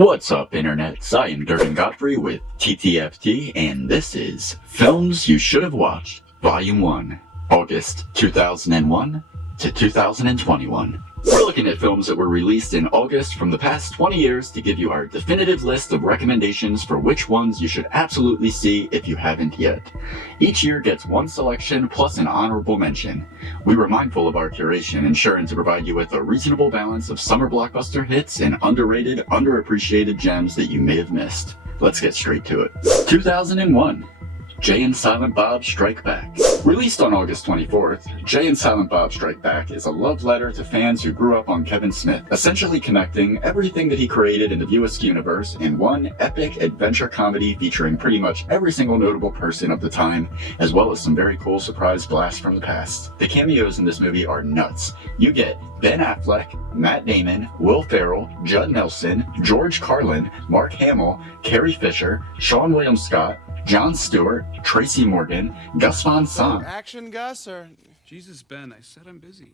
What's up, internets? I am Durden with TTFT, and this is Films You Should Have Watched, Volume 1, August 2001 to 2021. We're looking at films that were released in August from the past 20 years to give you our definitive list of recommendations for which ones you should absolutely see if you haven't yet. Each year gets one selection plus an honorable mention. We were mindful of our curation, ensuring to provide you with a reasonable balance of summer blockbuster hits and underrated, underappreciated gems that you may have missed. Let's get straight to it. 2001. Jay and Silent Bob Strike Back. Released on August 24th, Jay and Silent Bob Strike Back is a love letter to fans who grew up on Kevin Smith, essentially connecting everything that he created in the Viewisk universe in one epic adventure comedy featuring pretty much every single notable person of the time, as well as some very cool surprise blasts from the past. The cameos in this movie are nuts. You get Ben Affleck, Matt Damon, Will Ferrell, Judd Nelson, George Carlin, Mark Hamill, Carrie Fisher, Seann William Scott, Jon Stewart, Tracy Morgan, Gus Van Sant, Action Gus, or Jesus, Ben, I said I'm busy.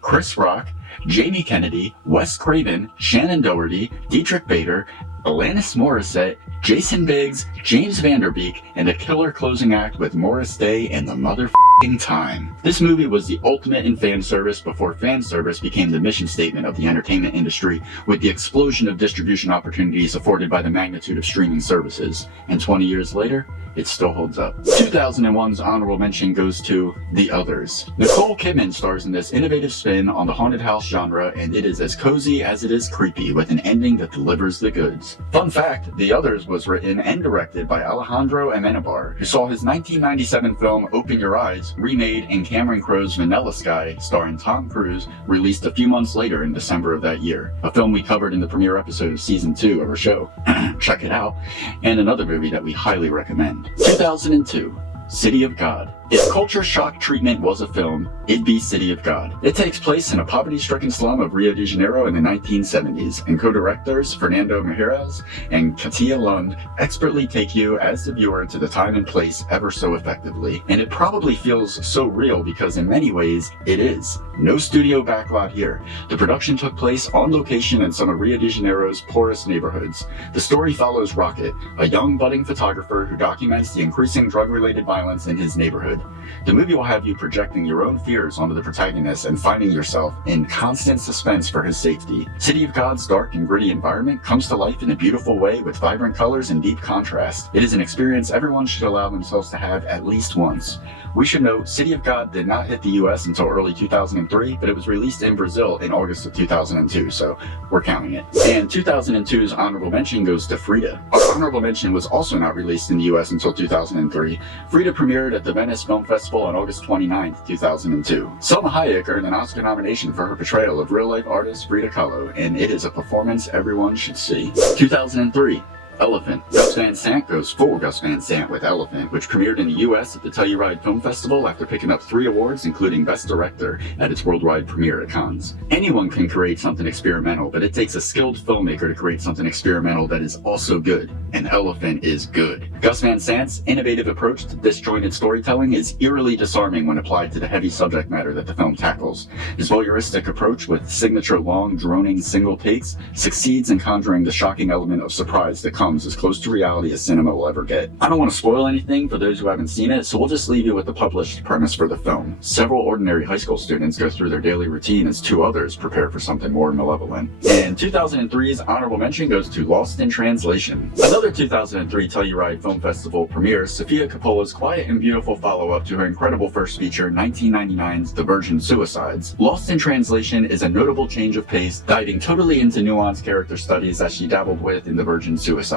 Chris Rock, Jamie Kennedy, Wes Craven, Shannon Doherty, Dietrich Bader, Alanis Morissette, Jason Biggs, James Van Der Beek, and a killer closing act with Morris Day and the motherfucking time. This movie was the ultimate in fan service before fan service became the mission statement of the entertainment industry, with the explosion of distribution opportunities afforded by the magnitude of streaming services. And 20 years later, it still holds up. 2001's honorable mention goes to The Others. Nicole Kidman stars in this innovative spin on the haunted house genre, and it is as cozy as it is creepy, with an ending that delivers the goods. Fun fact, The Others was written and directed by Alejandro Amenabar, who saw his 1997 film Open Your Eyes remade in Cameron Crowe's Vanilla Sky, starring Tom Cruise, released a few months later in December of that year. A film we covered in the premiere episode of Season 2 of our show. Check it out. And another movie that we highly recommend. 2002, City of God. If culture shock treatment was a film, it'd be City of God. It takes place in a poverty-stricken slum of Rio de Janeiro in the 1970s, and co-directors Fernando Meirelles and Katia Lund expertly take you as the viewer to the time and place ever so effectively. And it probably feels so real because in many ways, it is. No studio backlot here. The production took place on location in some of Rio de Janeiro's poorest neighborhoods. The story follows Rocket, a young budding photographer who documents the increasing drug-related violence in his neighborhood. The movie will have you projecting your own fears onto the protagonist and finding yourself in constant suspense for his safety. City of God's dark and gritty environment comes to life in a beautiful way with vibrant colors and deep contrast. It is an experience everyone should allow themselves to have at least once. We should note, City of God did not hit the US until early 2003, but it was released in Brazil in August of 2002, so we're counting it. And 2002's honorable mention goes to Frida. Our honorable mention was also not released in the US until 2003. Frida premiered at the Venice Film Festival on August 29th, 2002. Selma Hayek earned an Oscar nomination for her portrayal of real-life artist Frida Kahlo, and it is a performance everyone should see. 2003. Elephant. Gus Van Sant goes full Gus Van Sant with Elephant, which premiered in the US at the Telluride Film Festival after picking up 3 awards, including Best Director at its worldwide premiere at Cannes. Anyone can create something experimental, but it takes a skilled filmmaker to create something experimental that is also good, and Elephant is good. Gus Van Sant's innovative approach to disjointed storytelling is eerily disarming when applied to the heavy subject matter that the film tackles. His voyeuristic approach with signature long, droning single takes succeeds in conjuring the shocking element of surprise that comes as close to reality as cinema will ever get. I don't want to spoil anything for those who haven't seen it, so we'll just leave you with the published premise for the film. Several ordinary high school students go through their daily routine as 2 others prepare for something more malevolent. And 2003's honorable mention goes to Lost in Translation. Another 2003 Telluride Film Festival premieres Sofia Coppola's quiet and beautiful follow-up to her incredible first feature, 1999's The Virgin Suicides. Lost in Translation is a notable change of pace, diving totally into nuanced character studies that she dabbled with in The Virgin Suicides.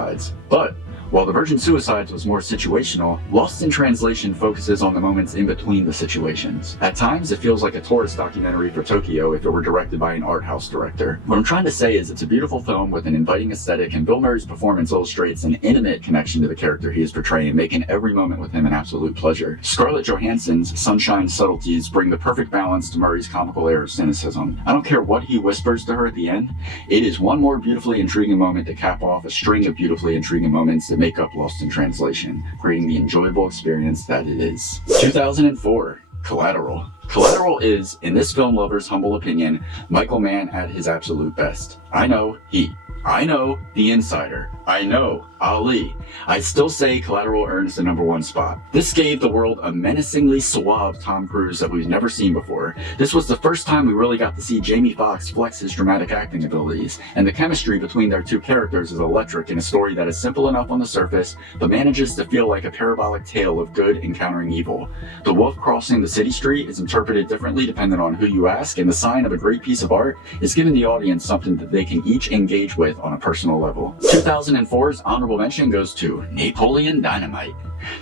But while The Virgin Suicides was more situational, Lost in Translation focuses on the moments in between the situations. At times, it feels like a tourist documentary for Tokyo if it were directed by an art house director. What I'm trying to say is it's a beautiful film with an inviting aesthetic, and Bill Murray's performance illustrates an intimate connection to the character he is portraying, making every moment with him an absolute pleasure. Scarlett Johansson's sunshine subtleties bring the perfect balance to Murray's comical air of cynicism. I don't care what he whispers to her at the end, it is one more beautifully intriguing moment to cap off a string of beautifully intriguing moments that make up Lost in Translation, creating the enjoyable experience that it is. 2004. Collateral. Collateral is, in this film lover's humble opinion, Michael Mann at his absolute best. I know, he. I know The Insider. I know Ali. I still say Collateral earns the #1 spot. This gave the world a menacingly suave Tom Cruise that we've never seen before. This was the first time we really got to see Jamie Foxx flex his dramatic acting abilities, and the chemistry between their two characters is electric in a story that is simple enough on the surface, but manages to feel like a parabolic tale of good encountering evil. The wolf crossing the city street is interpreted differently depending on who you ask, and the sign of a great piece of art is giving the audience something that they can each engage with on a personal level. 2004's honorable mention goes to Napoleon Dynamite.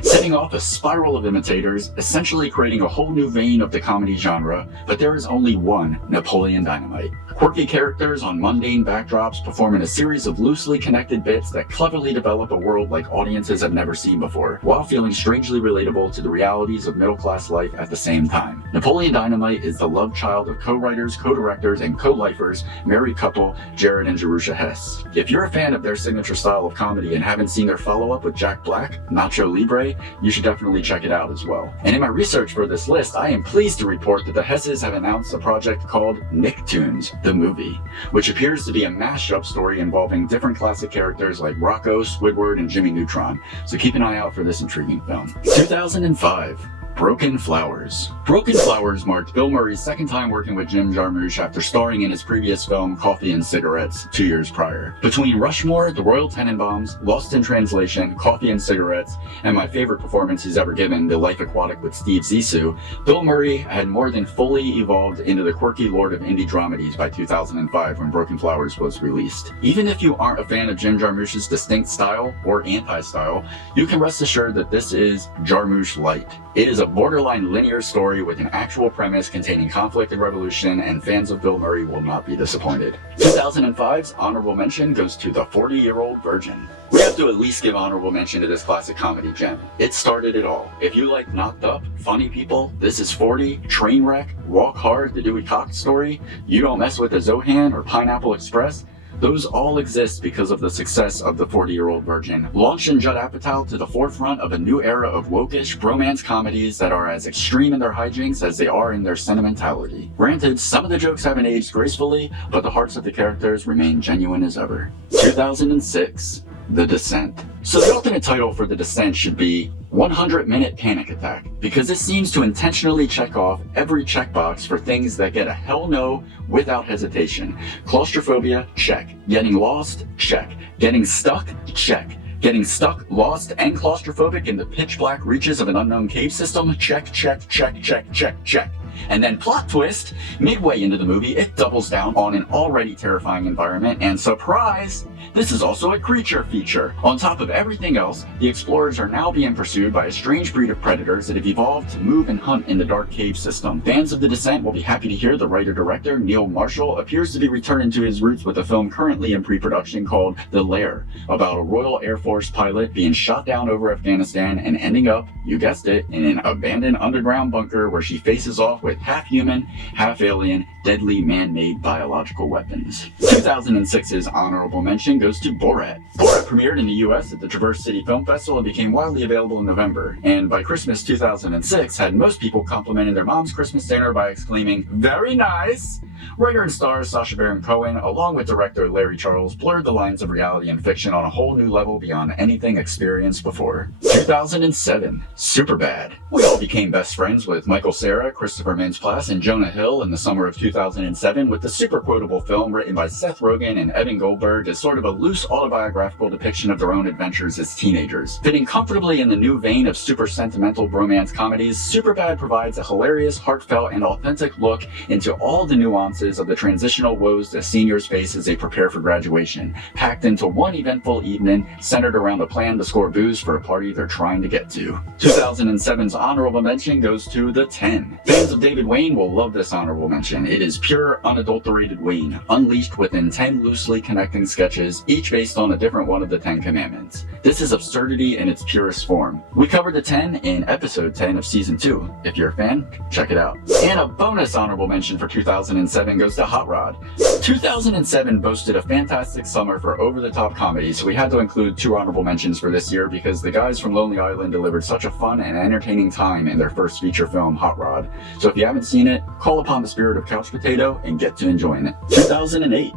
Setting off a spiral of imitators, essentially creating a whole new vein of the comedy genre, but there is only one Napoleon Dynamite. Quirky characters on mundane backdrops performing a series of loosely connected bits that cleverly develop a world like audiences have never seen before, while feeling strangely relatable to the realities of middle-class life at the same time. Napoleon Dynamite is the love child of co-writers, co-directors, and co-lifers, married couple Jared and Jerusha Hess. If you're a fan of their signature style of comedy and haven't seen their follow-up with Jack Black, Nacho Libre, you should definitely check it out as well. And in my research for this list, I am pleased to report that the Hesses have announced a project called Nicktoons, the movie, which appears to be a mashup story involving different classic characters like Rocco, Squidward, and Jimmy Neutron. So keep an eye out for this intriguing film. 2005. Broken Flowers. Broken Flowers marked Bill Murray's second time working with Jim Jarmusch after starring in his previous film Coffee and Cigarettes 2 years prior. Between Rushmore, The Royal Tenenbaums, Lost in Translation, Coffee and Cigarettes, and my favorite performance he's ever given, The Life Aquatic with Steve Zissou, Bill Murray had more than fully evolved into the quirky lord of indie dramedies by 2005 when Broken Flowers was released. Even if you aren't a fan of Jim Jarmusch's distinct style or anti-style, you can rest assured that this is Jarmusch light. It is a borderline linear story with an actual premise containing conflict and revolution, and fans of Bill Murray will not be disappointed. 2005's honorable mention goes to The 40-Year-Old Virgin. We have to at least give honorable mention to this classic comedy gem. It started it all. If you like Knocked Up, Funny People, This Is 40, Trainwreck, Walk Hard, The Dewey Cox Story, You Don't Mess with the Zohan, or Pineapple Express, those all exist because of the success of The 40-Year-Old Virgin, launching Judd Apatow to the forefront of a new era of wokish bromance comedies that are as extreme in their hijinks as they are in their sentimentality. Granted, some of the jokes haven't aged gracefully, but the hearts of the characters remain genuine as ever. 2006. The Descent. So the alternate title for The Descent should be 100-Minute Panic Attack, because it seems to intentionally check off every checkbox for things that get a hell no without hesitation. Claustrophobia, check. Getting lost, check. Getting stuck, check. Getting stuck, lost, and claustrophobic in the pitch black reaches of an unknown cave system, check, check, check, check, check, check. And then plot twist, midway into the movie, it doubles down on an already terrifying environment, and surprise, this is also a creature feature. On top of everything else, the explorers are now being pursued by a strange breed of predators that have evolved to move and hunt in the dark cave system. Fans of The Descent will be happy to hear the writer-director, Neil Marshall, appears to be returning to his roots with a film currently in pre-production called The Lair, about a Royal Air Force pilot being shot down over Afghanistan and ending up, you guessed it, in an abandoned underground bunker where she faces off with half-human, half-alien, deadly man-made biological weapons. 2006's honorable mention goes to Borat. Borat premiered in the US at the Traverse City Film Festival and became widely available in November, and by Christmas 2006 had most people complimenting their mom's Christmas dinner by exclaiming, "Very nice!" Writer and star Sacha Baron Cohen, along with director Larry Charles, blurred the lines of reality and fiction on a whole new level beyond anything experienced before. 2007, Superbad. We all became best friends with Michael Cera, Christopher Mintz-Plasse, and Jonah Hill in the summer of 2007 with the super quotable film written by Seth Rogen and Evan Goldberg as sort of a loose autobiographical depiction of their own adventures as teenagers. Fitting comfortably in the new vein of super sentimental bromance comedies, Superbad provides a hilarious, heartfelt, and authentic look into all the nuances of the transitional woes that seniors face as they prepare for graduation, packed into one eventful evening centered around a plan to score booze for a party they're trying to get to. 2007's honorable mention goes to The 10. Fans of David Wayne will love this honorable mention. It is pure, unadulterated Wayne, unleashed within 10 loosely connecting sketches, each based on a different one of the 10 Commandments. This is absurdity in its purest form. We covered The 10 in episode 10 of season 2. If you're a fan, check it out. And a bonus honorable mention for 2007 goes to Hot Rod. 2007 boasted a fantastic summer for over-the-top comedy, so we had to include 2 honorable mentions for this year because the guys from Lonely Island delivered such a fun and entertaining time in their first feature film, Hot Rod. So if you haven't seen it, call upon the spirit of Couch Potato and get to enjoying it. 2008.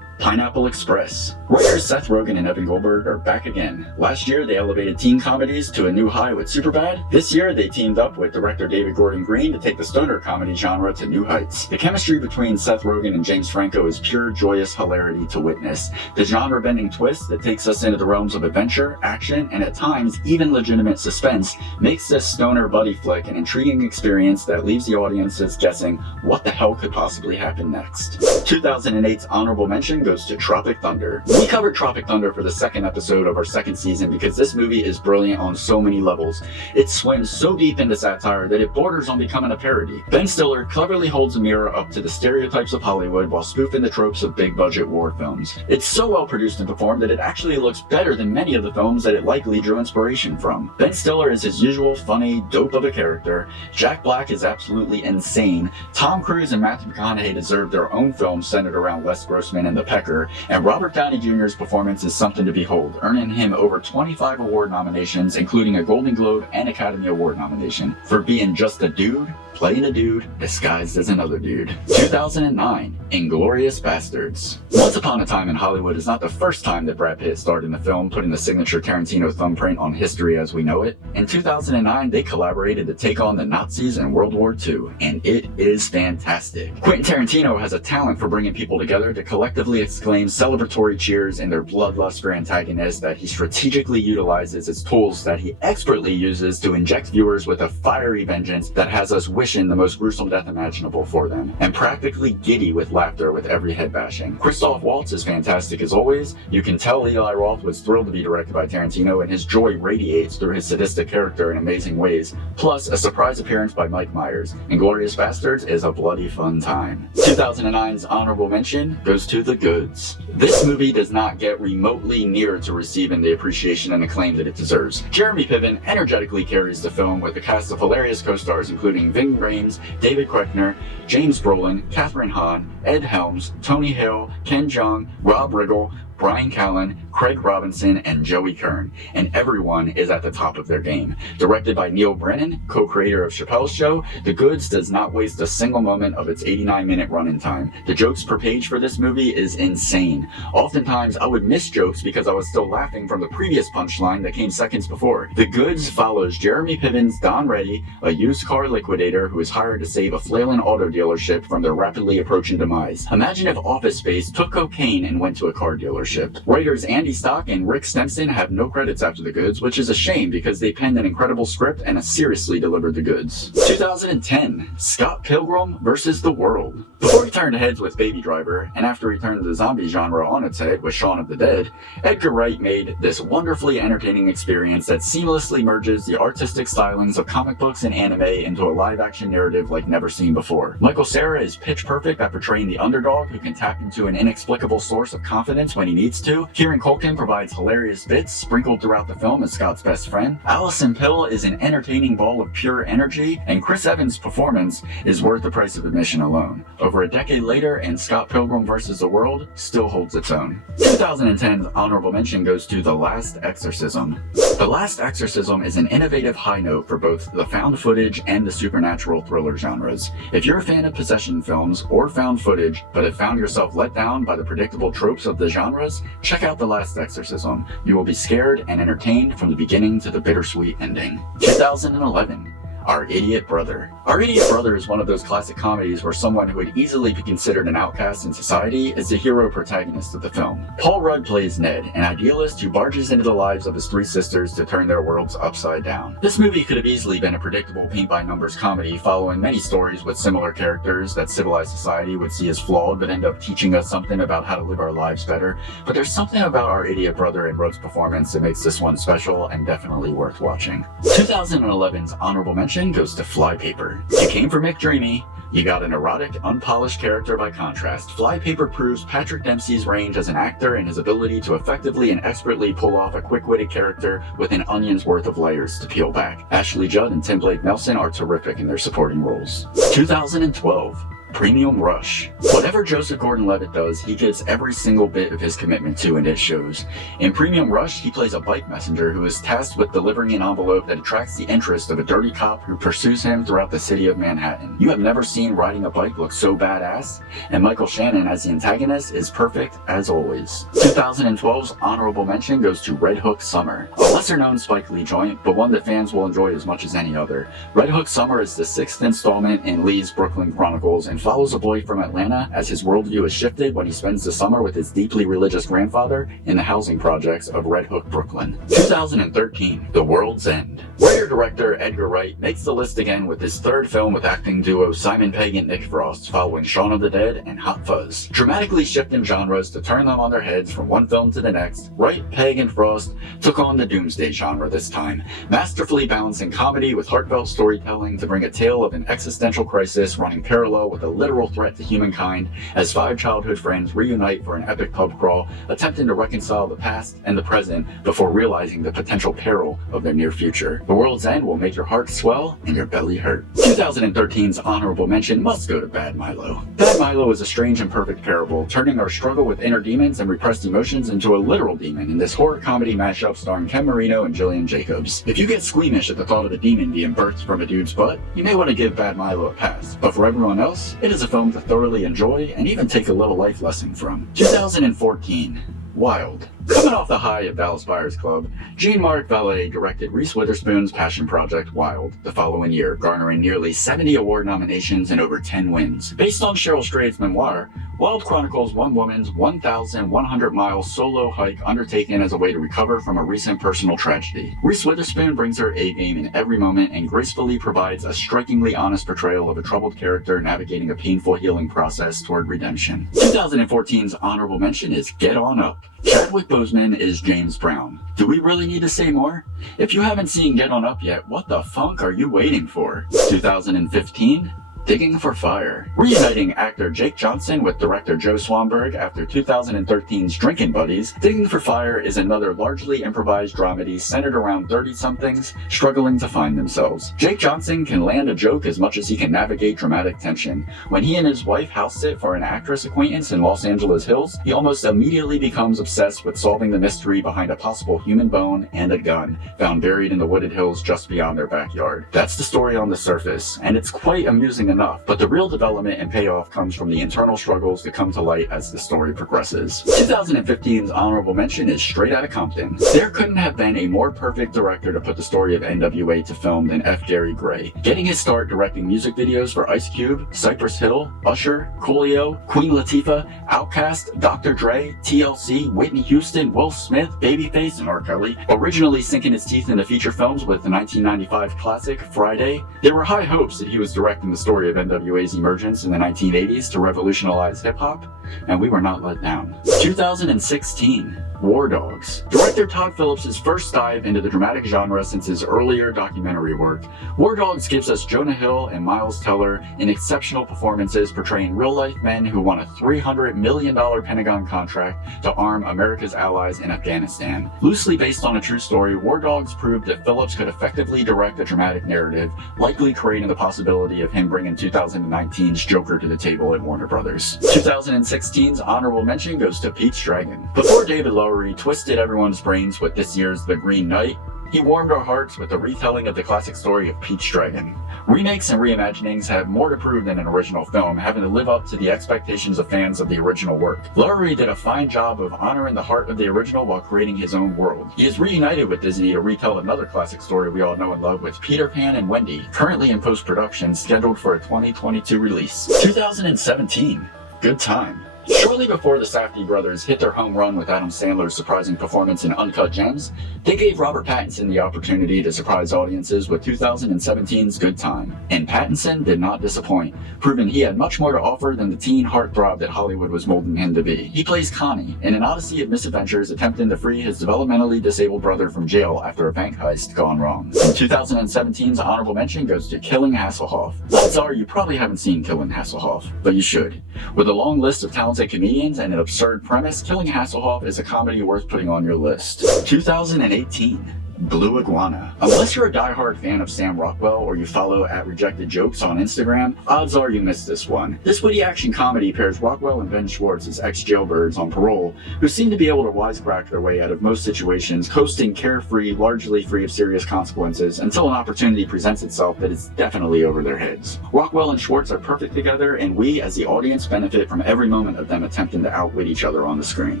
Pineapple Express. Writers Seth Rogen and Evan Goldberg are back again. Last year, they elevated teen comedies to a new high with Superbad. This year, they teamed up with director David Gordon Green to take the stoner comedy genre to new heights. The chemistry between Seth Rogen and James Franco is pure, joyous hilarity to witness. The genre-bending twist that takes us into the realms of adventure, action, and at times, even legitimate suspense, makes this stoner buddy flick an intriguing experience that leaves the audiences guessing what the hell could possibly happen next. 2008's honorable mention goes to Tropic Thunder. We covered Tropic Thunder for the second episode of our second season because this movie is brilliant on so many levels. It swims so deep into satire that it borders on becoming a parody. Ben Stiller cleverly holds a mirror up to the stereotypes of Hollywood while spoofing the tropes of big-budget war films. It's so well produced and performed that it actually looks better than many of the films that it likely drew inspiration from. Ben Stiller is his usual funny, dope of a character. Jack Black is absolutely insane. Tom Cruise and Matthew McConaughey deserve their own film centered around Les Grossman and the Pecker, and Robert Downey Jr.'s performance is something to behold, earning him over 25 award nominations, including a Golden Globe and Academy Award nomination, for being just a dude, playing a dude, disguised as another dude. 2009, Inglorious Bastards. Once Upon a Time in Hollywood is not the first time that Brad Pitt starred in the film, putting the signature Tarantino thumbprint on history as we know it. In 2009, they collaborated to take on the Nazis in World War II, and it is fantastic. Quentin Tarantino has a talent for bringing people together to collectively exclaim celebratory cheers in their bloodlust for antagonists that he strategically utilizes as tools that he expertly uses to inject viewers with a fiery vengeance that has us wishing the most gruesome death imaginable for them, and practically giddy with laughter with every head bashing. Christoph Waltz is fantastic as always. You can tell Eli Roth was thrilled to be directed by Tarantino, and his joy radiates through his sadistic character in amazing ways, plus a surprise appearance by Mike Myers. Inglorious Bastards is a bloody fun time. 2009's honorable mention goes to The Goods. This movie does not get remotely near to receiving the appreciation and acclaim that it deserves. Jeremy Piven energetically carries the film with a cast of hilarious co-stars including Ving Rhames, David Koechner, James Brolin, Kathryn Hahn, Ed Helms, Tony Hill, Ken Jeong, Rob Riggle, Brian Callen, Craig Robinson, and Joey Kern, and everyone is at the top of their game. Directed by Neil Brennan, co-creator of Chappelle's Show, The Goods does not waste a single moment of its 89-minute running time. The jokes per page for this movie is insane. Oftentimes, I would miss jokes because I was still laughing from the previous punchline that came seconds before. The Goods follows Jeremy Piven's Don Reddy, a used car liquidator who is hired to save a flailing auto dealership from their rapidly approaching demise. Imagine if Office Space took cocaine and went to a car dealership. Writers Andy Stock and Rick Stempson have no credits after The Goods, which is a shame because they penned an incredible script and seriously delivered the goods. 2010, Scott Pilgrim vs. the World. Before he turned heads with Baby Driver, and after he turned the zombie genre on its head with Shaun of the Dead, Edgar Wright made this wonderfully entertaining experience that seamlessly merges the artistic stylings of comic books and anime into a live-action narrative like never seen before. Michael Cera is pitch perfect at portraying the underdog who can tap into an inexplicable source of confidence when he needs to. Kieran Culkin provides hilarious bits sprinkled throughout the film as Scott's best friend. Alison Pill is an entertaining ball of pure energy, and Chris Evans' performance is worth the price of admission alone. Over a decade later, and Scott Pilgrim vs. the World still holds its own. 2010's honorable mention goes to The Last Exorcism. The Last Exorcism is an innovative high note for both the found footage and the supernatural thriller genres. If you're a fan of possession films or found footage, but have found yourself let down by the predictable tropes of the genres, check out The Last Exorcism. You will be scared and entertained from the beginning to the bittersweet ending. 2011. Our Idiot Brother. Our Idiot Brother is one of those classic comedies where someone who would easily be considered an outcast in society is the hero protagonist of the film. Paul Rudd plays Ned, an idealist who barges into the lives of his three sisters to turn their worlds upside down. This movie could have easily been a predictable paint-by-numbers comedy following many stories with similar characters that civilized society would see as flawed but end up teaching us something about how to live our lives better. But there's something about Our Idiot Brother and Rudd's performance that makes this one special and definitely worth watching. 2011's honorable mention goes to Flypaper. You came for McDreamy, you got an erotic, unpolished character by contrast. Flypaper proves Patrick Dempsey's range as an actor and his ability to effectively and expertly pull off a quick-witted character with an onion's worth of layers to peel back. Ashley Judd and Tim Blake Nelson are terrific in their supporting roles. 2012. Premium Rush. Whatever Joseph Gordon-Levitt does, he gives every single bit of his commitment to, and it shows. In Premium Rush, he plays a bike messenger who is tasked with delivering an envelope that attracts the interest of a dirty cop who pursues him throughout the city of Manhattan. You have never seen riding a bike look so badass, and Michael Shannon as the antagonist is perfect as always. 2012's honorable mention goes to Red Hook Summer, a lesser-known Spike Lee joint, but one that fans will enjoy as much as any other. Red Hook Summer is the 6th installment in Lee's Brooklyn Chronicles and follows a boy from Atlanta as his worldview is shifted when he spends the summer with his deeply religious grandfather in the housing projects of Red Hook, Brooklyn. 2013, The World's End. Writer-director Edgar Wright makes the list again with his third film with acting duo Simon Pegg and Nick Frost, following Shaun of the Dead and Hot Fuzz. Dramatically shifting genres to turn them on their heads from one film to the next, Wright, Pegg, and Frost took on the doomsday genre this time, masterfully balancing comedy with heartfelt storytelling to bring a tale of an existential crisis running parallel with a literal threat to humankind as 5 childhood friends reunite for an epic pub crawl, attempting to reconcile the past and the present before realizing the potential peril of their near future. The World's End will make your heart swell and your belly hurt. 2013's honorable mention must go to Bad Milo. Bad Milo is a strange and perfect parable, turning our struggle with inner demons and repressed emotions into a literal demon in this horror comedy mashup starring Ken Marino and Jillian Jacobs. If you get squeamish at the thought of a demon being birthed from a dude's butt, you may want to give Bad Milo a pass. But for everyone else, it is a film to thoroughly enjoy and even take a little life lesson from. 2014, Wild. Coming off the high of Dallas Buyers Club, Jean-Marc Vallée directed Reese Witherspoon's passion project Wild the following year, garnering nearly 70 award nominations and over 10 wins. Based on Cheryl Strayed's memoir, Wild chronicles one woman's 1,100-mile solo hike undertaken as a way to recover from a recent personal tragedy. Reese Witherspoon brings her A-game in every moment and gracefully provides a strikingly honest portrayal of a troubled character navigating a painful healing process toward redemption. 2014's honorable mention is Get On Up. Chadwick Boseman is James Brown. Do we really need to say more? If you haven't seen Get On Up yet, what the funk are you waiting for? 2015? Digging for Fire. Reuniting actor Jake Johnson with director Joe Swanberg after 2013's Drinkin' Buddies, Digging for Fire is another largely improvised dramedy centered around 30-somethings struggling to find themselves. Jake Johnson can land a joke as much as he can navigate dramatic tension. When he and his wife house sit for an actress acquaintance in Los Angeles Hills, he almost immediately becomes obsessed with solving the mystery behind a possible human bone and a gun found buried in the wooded hills just beyond their backyard. That's the story on the surface, and it's quite amusing enough, but the real development and payoff comes from the internal struggles that come to light as the story progresses. 2015's honorable mention is Straight Outta Compton. There couldn't have been a more perfect director to put the story of NWA to film than F. Gary Gray. Getting his start directing music videos for Ice Cube, Cypress Hill, Usher, Coolio, Queen Latifah, Outkast, Dr. Dre, TLC, Whitney Houston, Will Smith, Babyface, and R. Kelly, originally sinking his teeth into feature films with the 1995 classic Friday, there were high hopes that he was directing the story of NWA's emergence in the 1980s to revolutionize hip-hop, and we were not let down. 2016, War Dogs. Director Todd Phillips' first dive into the dramatic genre since his earlier documentary work, War Dogs gives us Jonah Hill and Miles Teller in exceptional performances portraying real-life men who won a $300 million Pentagon contract to arm America's allies in Afghanistan. Loosely based on a true story, War Dogs proved that Phillips could effectively direct a dramatic narrative, likely creating the possibility of him bringing 2019's Joker to the table at Warner Brothers. 2016's honorable mention goes to Pete's Dragon. Before David Lowery twisted everyone's brains with this year's The Green Knight, he warmed our hearts with the retelling of the classic story of Pete's Dragon. Remakes and reimaginings have more to prove than an original film, having to live up to the expectations of fans of the original work. Lowery did a fine job of honoring the heart of the original while creating his own world. He is reunited with Disney to retell another classic story we all know and love with Peter Pan and Wendy, currently in post-production, scheduled for a 2022 release. 2017, Good Time. Shortly before the Safdie brothers hit their home run with Adam Sandler's surprising performance in Uncut Gems, they gave Robert Pattinson the opportunity to surprise audiences with 2017's Good Time. And Pattinson did not disappoint, proving he had much more to offer than the teen heartthrob that Hollywood was molding him to be. He plays Connie in an odyssey of misadventures attempting to free his developmentally disabled brother from jail after a bank heist gone wrong. 2017's honorable mention goes to Killing Hasselhoff. Odds are you probably haven't seen Killing Hasselhoff, but you should. With a long list of talented comedians and an absurd premise, Killing Hasselhoff is a comedy worth putting on your list. 2018, Blue Iguana. Unless you're a diehard fan of Sam Rockwell or you follow @RejectedJokes on Instagram, odds are you missed this one. This witty action comedy pairs Rockwell and Ben Schwartz as ex-jailbirds on parole who seem to be able to wisecrack their way out of most situations, coasting carefree, largely free of serious consequences, until an opportunity presents itself that is definitely over their heads. Rockwell and Schwartz are perfect together, and we, as the audience, benefit from every moment of them attempting to outwit each other on the screen.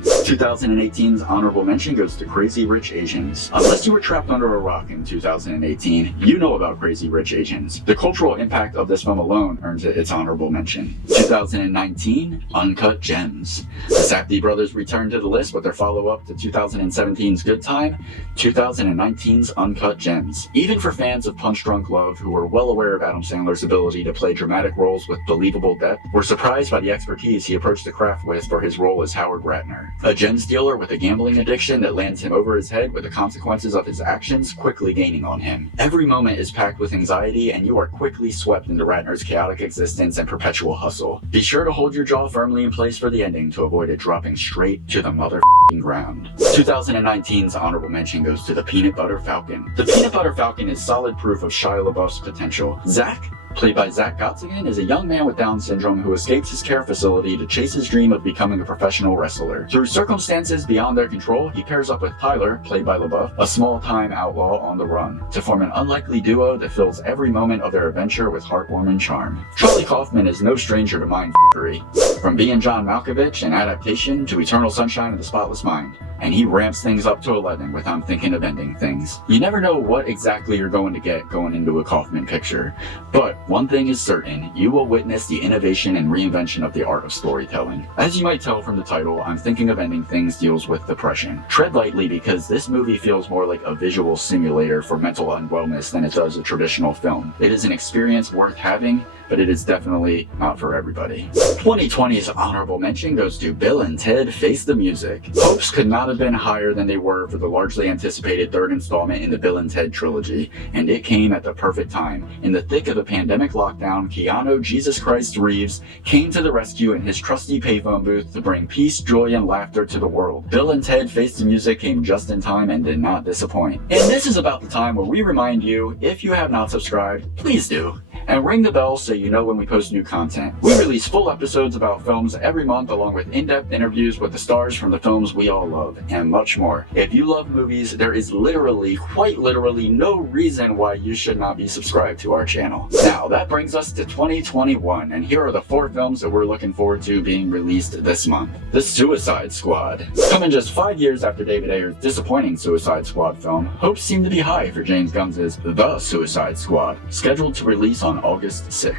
2018's honorable mention goes to Crazy Rich Asians. Unless you were trapped under a rock in 2018, you know about Crazy Rich Asians. The cultural impact of this film alone earns it its honorable mention. 2019, Uncut Gems. The Safdie brothers return to the list with their follow-up to 2017's Good Time, 2019's Uncut Gems. Even for fans of Punch Drunk Love who were well aware of Adam Sandler's ability to play dramatic roles with believable depth, were surprised by the expertise he approached the craft with for his role as Howard Ratner, a gems dealer with a gambling addiction that lands him over his head with the consequences of his actions quickly gaining on him. Every moment is packed with anxiety, and you are quickly swept into Ratner's chaotic existence and perpetual hustle. Be sure to hold your jaw firmly in place for the ending to avoid it dropping straight to the motherfucking ground. 2019's honorable mention goes to The Peanut Butter Falcon. The Peanut Butter Falcon is solid proof of Shia LaBeouf's potential. Zach, played by Zach Gottsagen, is a young man with Down syndrome who escapes his care facility to chase his dream of becoming a professional wrestler. Through circumstances beyond their control, he pairs up with Tyler, played by LaBeouf, a small-time outlaw on the run, to form an unlikely duo that fills every moment of their adventure with heartwarming charm. Charlie Kaufman is no stranger to mind-f***ery. From being John Malkovich in Adaptation to Eternal Sunshine of the Spotless Mind, and he ramps things up to 11 with I'm Thinking of Ending Things. You never know what exactly you're going to get going into a Kaufman picture, but one thing is certain, you will witness the innovation and reinvention of the art of storytelling. As you might tell from the title, I'm Thinking of Ending Things deals with depression. Tread lightly because this movie feels more like a visual simulator for mental unwellness than it does a traditional film. It is an experience worth having, but it is definitely not for everybody. 2020's honorable mention goes to Bill and Ted Face the Music. Hopes could not have been higher than they were for the largely anticipated third installment in the Bill and Ted trilogy, and it came at the perfect time. In the thick of the pandemic lockdown, Keanu Jesus Christ Reeves came to the rescue in his trusty payphone booth to bring peace, joy, and laughter to the world. Bill and Ted Face the Music came just in time and did not disappoint. And this is about the time where we remind you, if you have not subscribed, please do. And ring the bell so you know when we post new content. We release full episodes about films every month along with in-depth interviews with the stars from the films we all love, and much more. If you love movies, there is literally, quite literally, no reason why you should not be subscribed to our channel. Now, that brings us to 2021, and here are the 4 films that we're looking forward to being released this month. The Suicide Squad. Coming just 5 years after David Ayer's disappointing Suicide Squad film, hopes seem to be high for James Gunn's The Suicide Squad, scheduled to release on August 6th.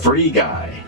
Free Guy.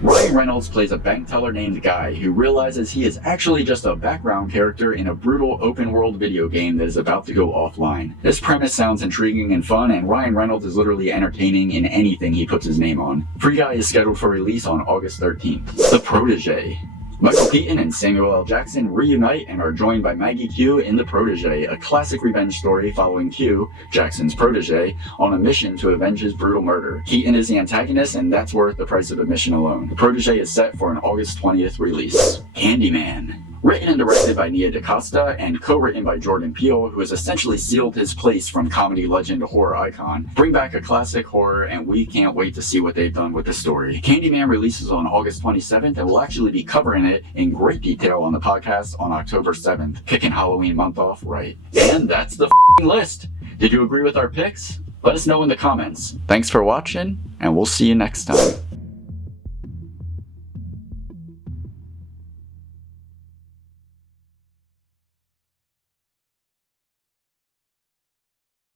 Ryan Reynolds plays a bank teller named Guy who realizes he is actually just a background character in a brutal open-world video game that is about to go offline. This premise sounds intriguing and fun, and Ryan Reynolds is literally entertaining in anything he puts his name on. Free Guy is scheduled for release on August 13th. The Protege. Michael Keaton and Samuel L. Jackson reunite and are joined by Maggie Q in The Protege, a classic revenge story following Q, Jackson's protege, on a mission to avenge his brutal murder. Keaton is the antagonist, and that's worth the price of admission alone. The Protege is set for an August 20th release. Handyman. Written and directed by Nia DaCosta and co-written by Jordan Peele, who has essentially sealed his place from comedy legend to horror icon, bring back a classic horror, and we can't wait to see what they've done with the story. Candyman releases on August 27th, and we'll actually be covering it in great detail on the podcast on October 7th, kicking Halloween month off right. And that's the list. Did you agree with our picks? Let us know in the comments. Thanks for watching, and we'll see you next time.